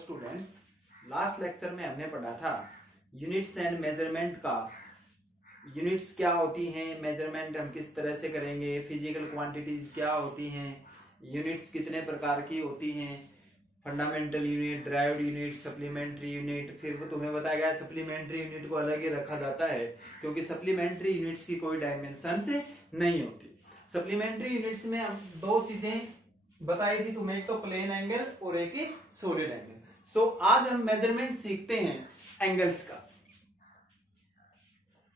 Students, last lecture में हमने पढ़ा था यूनिट्स एंड मेजरमेंट का। यूनिट्स क्या होती हैं, मेजरमेंट हम किस तरह से करेंगे, फिजिकल क्वांटिटीज क्या होती हैं, यूनिट्स कितने प्रकार की होती हैं, fundamental unit, derived unit, supplementary unit. फिर वो तुम्हें बताया गया सप्लीमेंट्री यूनिट को अलग ही रखा जाता है क्योंकि सप्लीमेंट्री यूनिट्स की कोई डायमेंशन से नहीं होती। सप्लीमेंट्री यूनिट्स में हम दो चीजें बताई थी तुम्हें, एक तो प्लेन एंगल और एक सॉलिड एंगल। सो आज हम मेजरमेंट सीखते हैं एंगल्स का।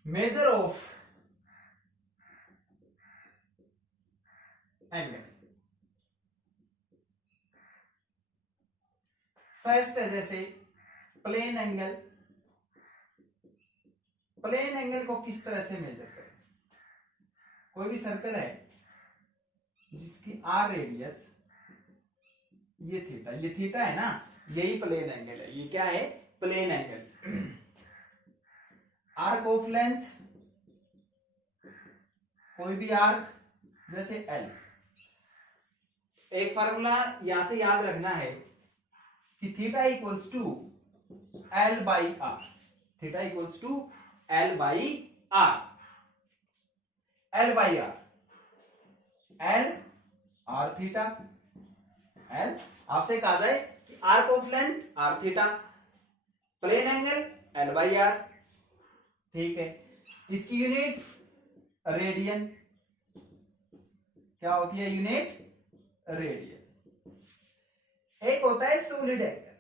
Measure of angle. फर्स्ट है जैसे प्लेन एंगल। प्लेन एंगल को किस तरह से मेजर करें? कोई भी सर्कल है जिसकी आर रेडियस, ये थीटा है ना, यही प्लेन एंगल है। ये क्या है? Plane angle. Arc of length, कोई भी आर्क जैसे एल। एक फार्मूला यहां से याद रखना है कि theta equals to L by R. Theta equals to L by R. L by R, L R theta. L आपसे कहा जाए कि arc of length R theta, plane angle L by R. ठीक है, इसकी यूनिट रेडियन क्या होती है? Unit radian. एक होता है solid angle.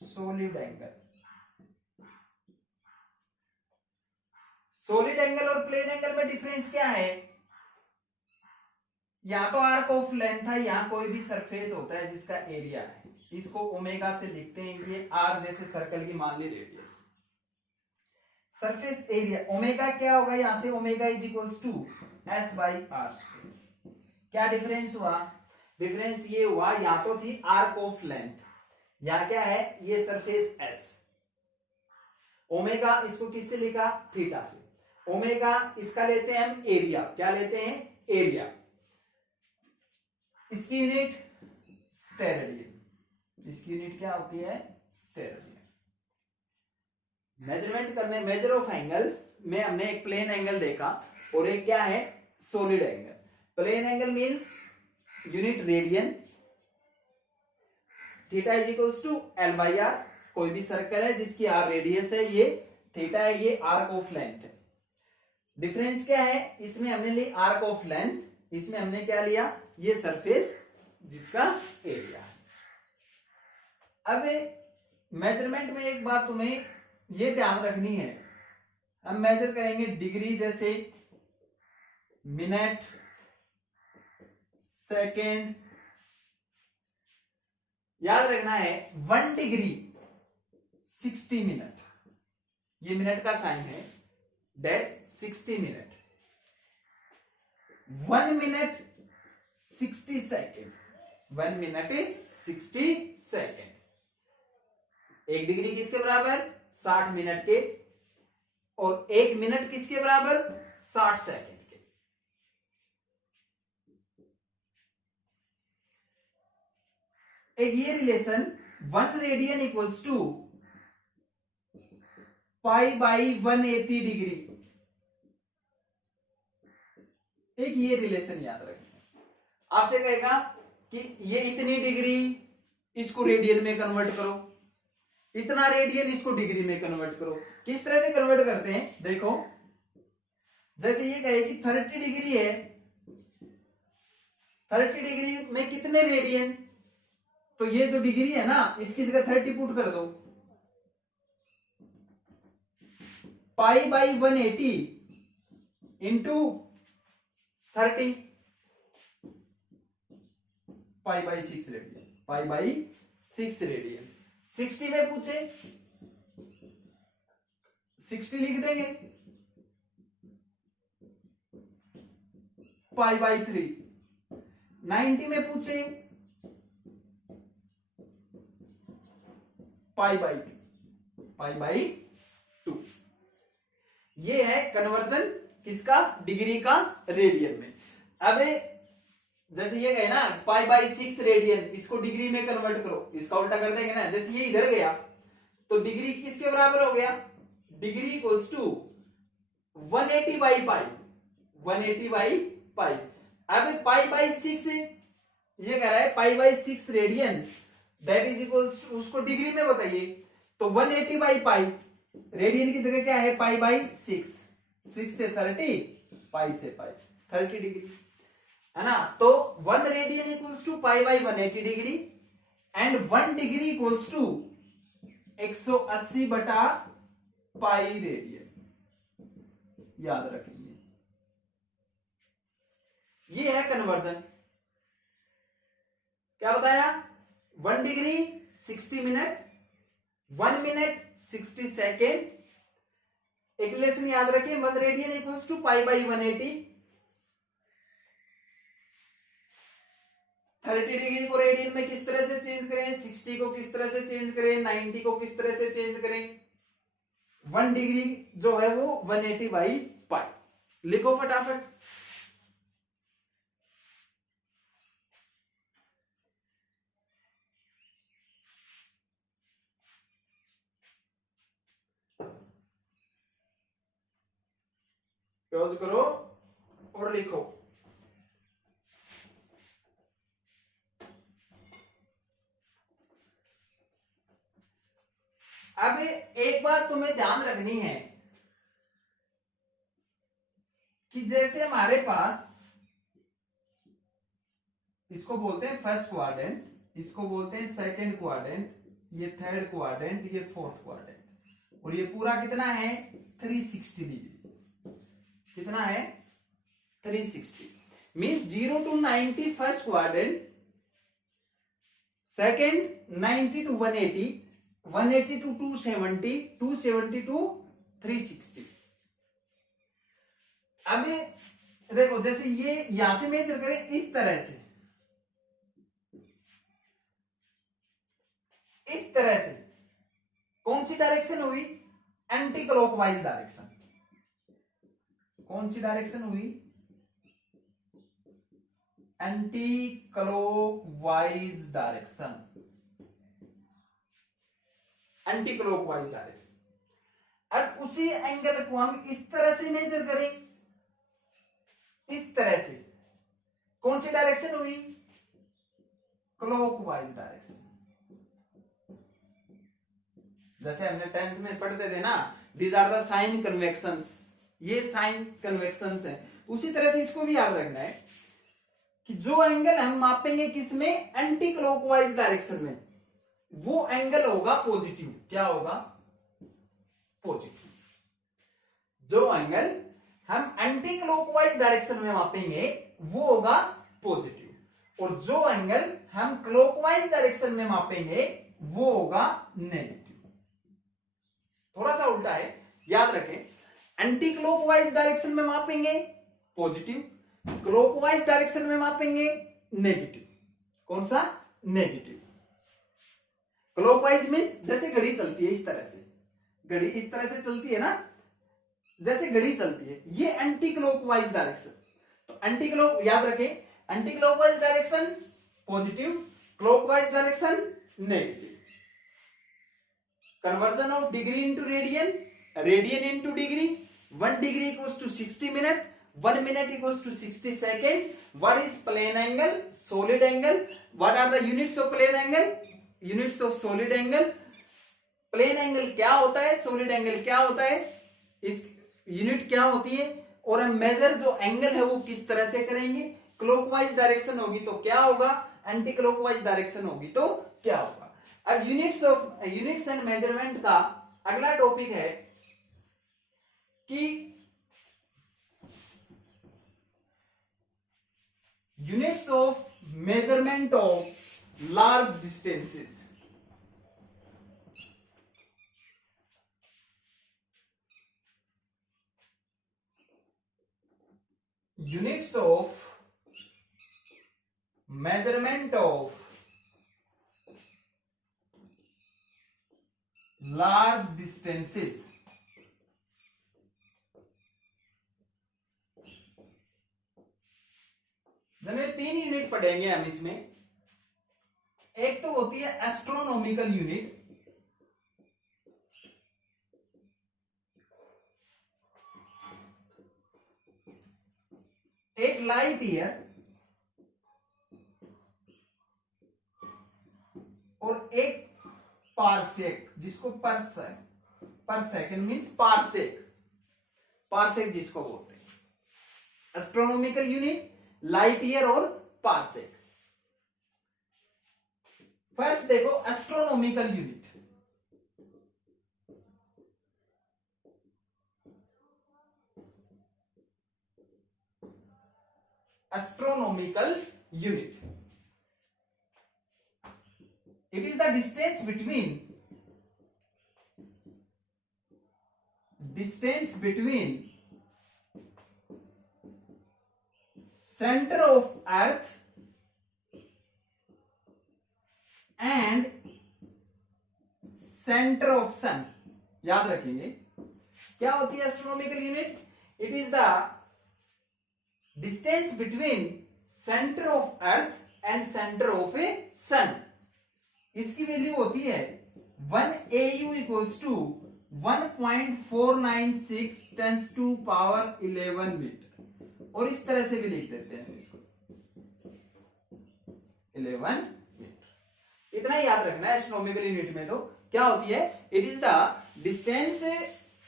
Solid angle, solid angle और प्लेन एंगल में डिफरेंस क्या है? या तो आर्क ऑफ लेंथ है, या कोई भी सरफेस होता है जिसका एरिया है, इसको ओमेगा से लिखते हैं। ये आर जैसे सर्कल की मान ली रेडियस, सरफेस एरिया। ओमेगा क्या होगा? यहां से omega is equals to S by R square. क्या डिफरेंस हुआ? डिफरेंस ये हुआ, या तो थी आर्क ऑफ लेंथ, या क्या है ये सरफेस एस। ओमेगा इसको किससे लिखा? थीटा से। ओमेगा इसका लेते हैं हम एरिया। क्या लेते हैं? एरिया। इसकी यूनिट स्टेरेडियन। इसकी यूनिट क्या होती है? स्टेरेडियन। मेजरमेंट करने, मेजर ऑफ एंगल्स में हमने एक प्लेन एंगल देखा और एक क्या है? Solid angle. Plane angle means unit radian, theta is equals to L by R. कोई भी सर्कल है जिसकी आर रेडियस है, ये थीटा है, ये आर्क ऑफ लेंथ है। डिफरेंस क्या है? इसमें हमने ली आर्क ऑफ लेंथ, इसमें हमने क्या लिया? ये सरफेस जिसका एरिया है। अब मेजरमेंट में एक बात तुम्हें ये ध्यान रखनी है, हम मेजर करेंगे डिग्री, जैसे मिनट, सेकेंड। याद रखना है 1 डिग्री 60 मिनट। ये मिनट का साइन है, dash 60 minute. 1 minute 60 second. 1 minute 60 second. 1 degree किसके बराबर? 60 मिनट के। और 1 मिनट किसके बराबर? 60 सेकेंड के। एक ये relation 1 radian equals to pi by 180 degree. एक ये रिलेशन याद रखना। आपसे कहेगा कि ये इतनी डिग्री, इसको रेडियन में कन्वर्ट करो, इतना रेडियन इसको डिग्री में कन्वर्ट करो। किस तरह से कन्वर्ट करते हैं देखो, जैसे ये कहे कि 30 डिग्री है, 30 डिग्री में कितने रेडियन? तो ये जो डिग्री है ना, इसकी जगह 30 पुट कर दो। पाई by 180 into 30, pi by 6 radian. Pi by 6 radian. 60 में पूछे 60 लिख देंगे, पाई बाई 3। 90 में पूछे पाई बाई 2। Pi by 2। ये है कन्वर्जन किसका? डिग्री का रेडियन में। अब जैसे ये गए ना π/6 रेडियन, इसको डिग्री में कन्वर्ट करो, इसका उल्टा कर देंगे ना, जैसे ये इधर गया तो डिग्री किसके बराबर हो गया, डिग्री इक्वल्स टू 180/π, 180/π। अब π/6 ये कह रहा है π/6 radian that is equals to, उसको डिग्री में बताइए, तो 180/π, रेडियन की जगह क्या है π/6, 6 से 30, π से π, 30 डिग्री है ना। तो 1 radian equals to π/180 degree and 1 degree equals to 180/π radian, याद रखेंगे। ये है कन्वर्जन। क्या बताया, 1 डिग्री 60 मिनट, 1 मिनट 60 सेकेंड। एक रिलेशन याद रखिए, 1 रेडियन इक्वल्स टू π/180। 30 डिग्री को रेडियन में किस तरह से चेंज करें, 60 को किस तरह से चेंज करें, 90 को किस तरह से चेंज करें। 1 डिग्री जो है वो 180/π, लिखो फटाफट। क्लोज करो और लिखो। अब एक बात तुम्हें ध्यान रखनी है कि जैसे हमारे पास, इसको बोलते हैं फर्स्ट क्वाड्रेंट, इसको बोलते हैं सेकंड क्वाड्रेंट, ये थर्ड क्वाड्रेंट, ये फोर्थ क्वाड्रेंट, और ये पूरा कितना है 360 डिग्री। कितना है 360, means 0 to 90 first quadrant, second 90 to 180, 180 to 270, 270 to 360। अब देखो जैसे ये यहां से मेजर करें इस तरह से, इस तरह से, कौन सी डायरेक्शन हुई, एंटी क्लॉकवाइज डायरेक्शन। कौन सी डायरेक्शन हुई, anti clockwise direction, anti clockwise direction. अब उसी एंगल को हम इस तरह से मेजर करें, इस तरह से, कौन सी डायरेक्शन हुई, क्लॉकवाइज डायरेक्शन। जैसे हमने 10th में पढ़ते थे ना, दीज आर द साइन कन्वेक्शंस, ये साइन कन्वेक्शंस है। उसी तरह से इसको भी याद रखना है कि जो एंगल हम मापेंगे किसमें, एंटी क्लॉकवाइज डायरेक्शन में, वो एंगल होगा पॉजिटिव। क्या होगा, पॉजिटिव। जो एंगल हम एंटी क्लॉकवाइज डायरेक्शन में मापेंगे वो होगा पॉजिटिव, और जो एंगल हम क्लॉकवाइज डायरेक्शन में मापेंगे वो होगा नेगेटिव। थोड़ा सा उल्टा है, याद रखें। एंटी क्लॉकवाइज डायरेक्शन में मापेंगे पॉजिटिव, क्लॉकवाइज डायरेक्शन में मापेंगे नेगेटिव। कौन सा, नेगेटिव। क्लॉकवाइज मींस जैसे घड़ी चलती है इस तरह से, घड़ी इस तरह से चलती है ना, जैसे घड़ी चलती है, ये एंटी क्लॉकवाइज डायरेक्शन। तो एंटी क्लॉक याद रखें, anti clockwise direction positive, clockwise direction negative. Conversion of degree into radian, radian into degree. 1 degree equals to 60 minute, 1 minute equals to 60 second. What is plane angle, solid angle. What are the units of plane angle, units of solid angle. Plane angle क्या होता है, solid angle क्या होता है, इस unit क्या होती है, और हम मेजर जो एंगल है वो किस तरह से करेंगे। क्लॉकवाइज डायरेक्शन होगी तो क्या होगा, एंटी क्लॉकवाइज डायरेक्शन होगी तो क्या होगा। अब यूनिट्स एंड मेजरमेंट का अगला टॉपिक है कि units of measurement of large distances. Units of measurement of large distances. जब 3 यूनिट पढ़ेंगे हम इसमें, एक तो होती है एस्ट्रोनॉमिकल यूनिट, एक लाइट ईयर और एक पारसेक, जिसको पर सेकंड मींस पारसेक, पारसेक जिसको बोलते हैं। एस्ट्रोनॉमिकल यूनिट, लाइट ईयर और पारसेक। फर्स्ट देखो astronomical unit. Astronomical unit, it is the distance between center of earth and center of sun। याद रखेंगे क्या होती है astronomical unit? It is the distance between centre of earth and centre of a sun. इसकी value होती है 1 AU equals to 1.496 tens to power 11 metre, और इस तरह से भी लिख देते हैं इसको 11 मीटर। इतना ही याद रखना है एस्ट्रोनॉमिकल यूनिट में। तो क्या होती है? It is the distance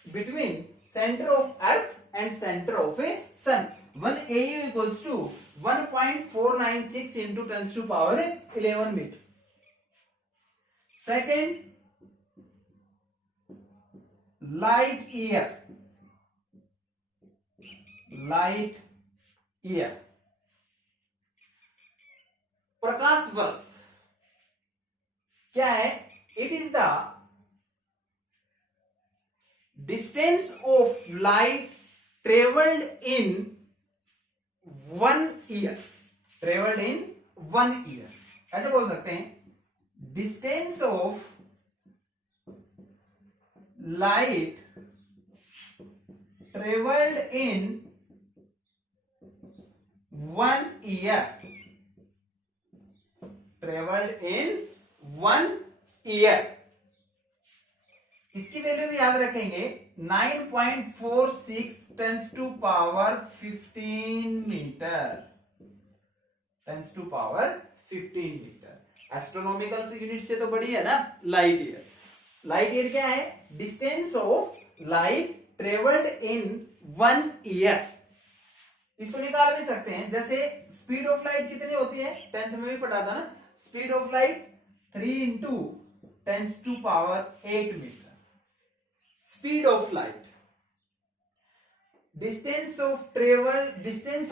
between centre of earth and centre of a sun. 1 AU equals to 1.496 into tens to power 11 metre. Second, light year. Light year, प्रकाश वर्ष क्या है? It is the distance of light travelled in 1 year. Travelled in 1 year, ऐसे बोल सकते हैं distance of light travelled in 1 year. Travelled in 1 year, इसकी value भी याद रखेंगे 9.46 tens to power 15 metre. Tens to power 15 metre. Astronomical unit से तो बड़ी है ना लाइट ईयर। लाइट ईयर क्या है? Distance of light travelled in 1 year. इसको निकाल भी सकते हैं, जैसे स्पीड ऑफ लाइट कितनी होती है? 10th में भी पढ़ा था ना। Speed of light 3 into tens to power 8 metre. Speed of light, distance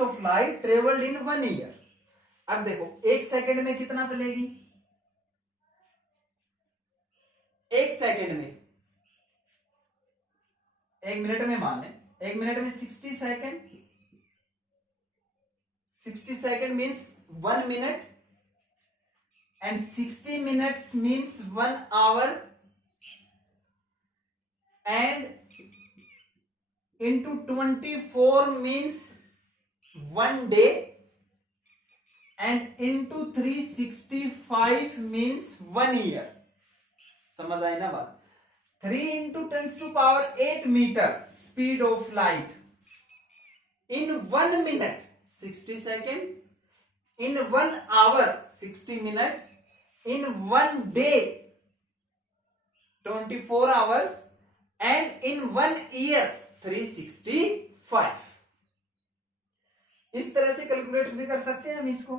of light travelled in 1 year. अब देखो 1 सेकंड में कितना चलेगी? 1 सेकंड में, 1 मिनट में मान लें, 1 मिनट में 60 second. 60 second means 1 minute, and 60 minutes means 1 hour, and into 24 means 1 day, and into 365 means 1 year। समझ आई ना बात? 3 into 10 to power 8 metre speed of light in 1 minute 60 second, in 1 hour 60 minute, in 1 day 24 hours, and in 1 year 365। इस तरह से calculate भी कर सकते हैं हम इसको।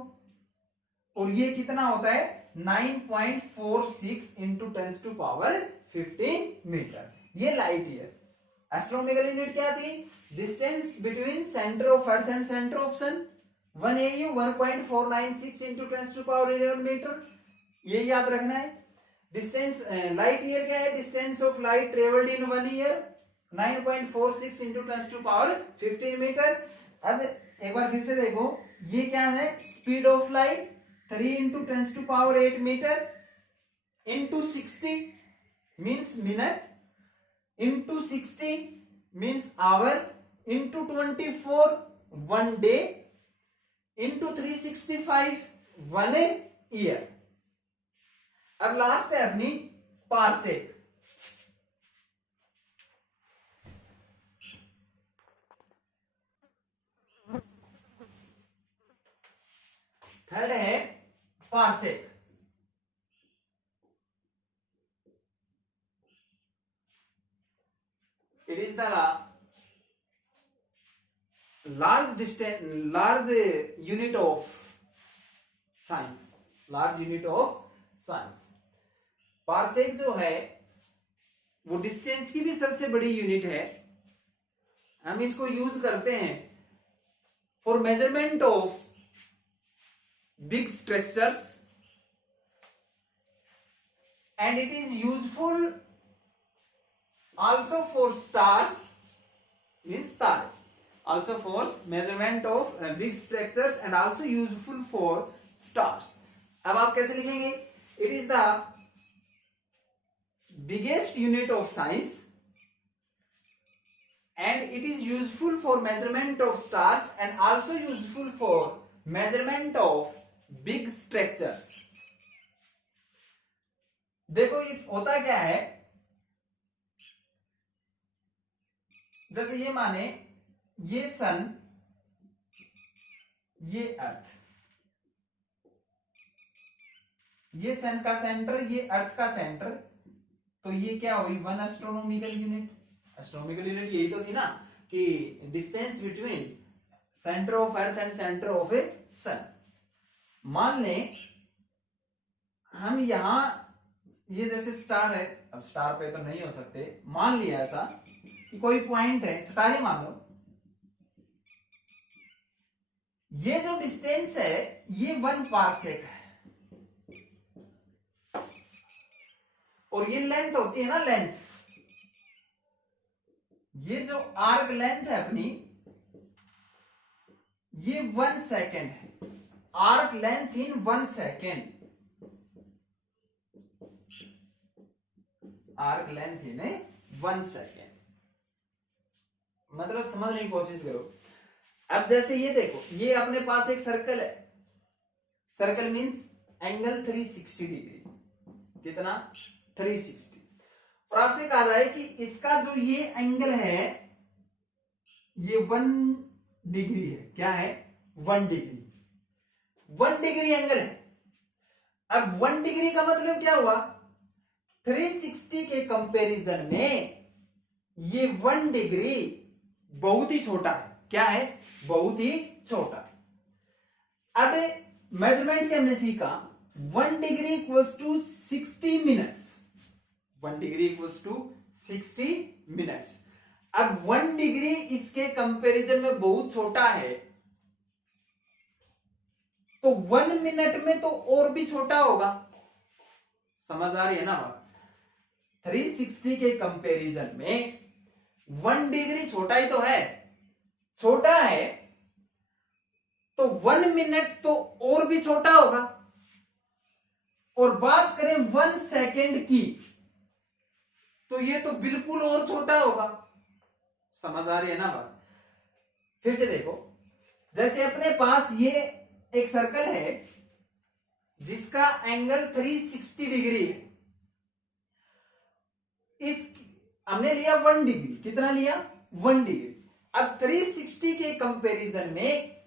और ये कितना होता है? 9.46 into tens to power 15 metre. ये लाइट ईयर। एस्ट्रोनॉमिकल यूनिट क्या थी? Distance between centre of earth and centre of sun. 1 AU 1.496 into tens to power 11 metre. ये याद रखना है। डिस्टेंस लाइट ईयर क्या है? Distance of light travelled in 1 year 9.46 into tens to power 15 metre. अब एक बार फिर से देखो, ये क्या है? Speed of light 3 into tens to power 8 metre into 60 means minute, into 60 means hour, into 24 1 day, into 365 1 year. अब लास्ट है अपनी पारसेक। थर्ड है parsec. It is the large distance, large unit of science, large unit of science. Parsec जो है वो distance की भी सबसे बड़ी यूनिट है। हम इसको यूज करते हैं for measurement of big structures and it is useful also for stars, means star, also for measurement of big structures and also useful for stars. अब आप कैसे लिखेंगे? It is the biggest unit of science and it is useful for measurement of stars and also useful for measurement of big structures। देखो ये होता क्या है, जैसे ये माने ये सन, ये अर्थ, ये सन का सेंटर, ये अर्थ का सेंटर, तो ये क्या हुई? 1 एस्ट्रोनॉमिकल यूनिट। एस्ट्रोनॉमिकल यूनिट यही तो थी ना कि distance between centre of earth and centre of a sun. मान लें हम यहां, ये जैसे स्टार है, अब स्टार पे तो नहीं हो सकते, मान लिया ऐसा कि कोई पॉइंट है, स्टार ही मान लो, ये जो डिस्टेंस है ये 1 पारसेक है और ये लेंथ होती है ना, लेंथ, ये जो आर्क लेंथ है अपनी ये 1 सेकेंड है। Arc length in 1 second, arc length in 1 second, मतलब समझने की कोशिश करो। अब जैसे ये देखो, ये अपने पास एक सर्कल है, सर्कल मींस एंगल 360 डिग्री, कितना? 360। और आपसे कहा जाए कि इसका जो ये एंगल है ये 1 डिग्री है। क्या है? 1 डिग्री, 1 डिग्री एंगल है। अब 1 डिग्री का मतलब क्या हुआ? 360 के कंपैरिजन में ये 1 डिग्री बहुत ही छोटा है। क्या है? बहुत ही छोटा। अब मेजरमेंट से हमने सीखा 1 degree equals to 60 minutes, 1 degree equals to 60 minutes. अब 1 डिग्री इसके कंपैरिजन में बहुत छोटा है, तो 1 मिनट में तो और भी छोटा होगा। समझ आ रही है ना बात? 360 के कंपैरिजन में 1 डिग्री छोटा ही तो है, छोटा है तो 1 मिनट तो और भी छोटा होगा। और बात करें 1 सेकेंड की तो ये तो बिल्कुल और छोटा होगा। समझ आ रही है ना बात? फिर से देखो, जैसे अपने पास ये एक सर्कल है जिसका एंगल 360 डिग्री है, इस हमने लिया 1 डिग्री, कितना लिया? 1 डिग्री। अब 360 के कंपैरिजन में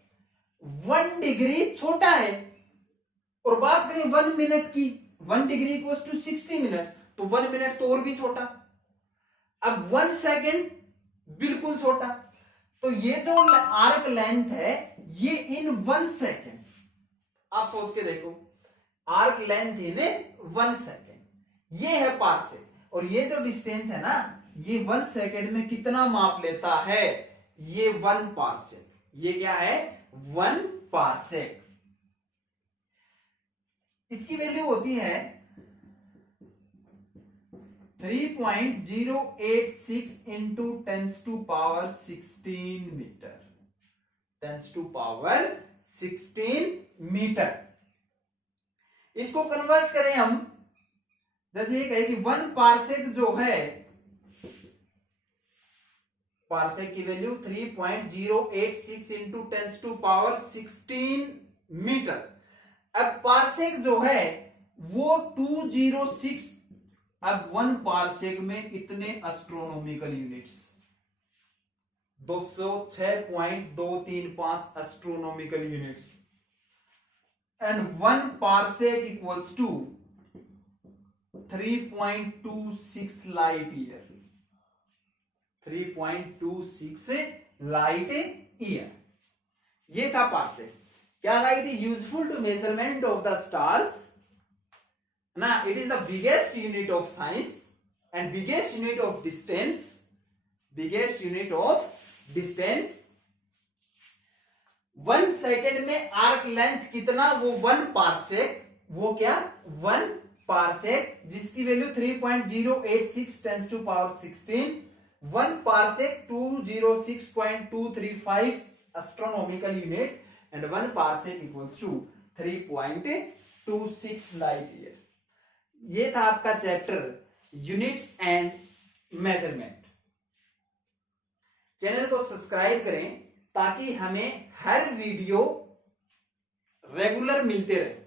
1 डिग्री छोटा है। और बात करें 1 मिनट की, 1 डिग्री इक्वल्स टू 60 मिनट, तो 1 मिनट तो और भी छोटा। अब 1 सेकेंड बिल्कुल छोटा। तो ये जो आर्क लेंथ है ये इन 1 सेकेंड, आप सोच के देखो, आर्क लेंथ इन 1 सेकेंड, ये है पारसेक। और ये जो डिस्टेंस है ना, ये 1 सेकेंड में कितना माप लेता है? ये 1 पारसेक। ये क्या है? 1 पारसेक। इसकी वैल्यू होती है 3.086 इंटू 10⁻16 मीटर, 10⁻16 मीटर। इसको कन्वर्ट करें हम, जैसे ये कहे कि 1 पारसेक जो है पार्सेक की वैल्यू 3.086 इंटू 10⁻16 मीटर। अब पार्सेक जो है वो 206, अब 1 पार्सेक में कितने astronomical units? 206.235 astronomical units, and 1 parsec equals to 3.26 light year. 3.26 light year, ये था पार्सेक। क्या था? It is useful to measurement of the stars ना, it is the biggest unit of science and biggest unit of distance, biggest unit of distance. 1 second में arc length कितना? वो 1 parsec, वो क्या? 1 पार्सेक, जिसकी value 3.086 10⁻16। 1 parsec 206.235 astronomical unit, and 1 parsec equals to 3.26 light year. ये था आपका chapter units and measurement. Channel को सब्सक्राइब करें ताकि हमें हर वीडियो रेगुलर मिलते रहे।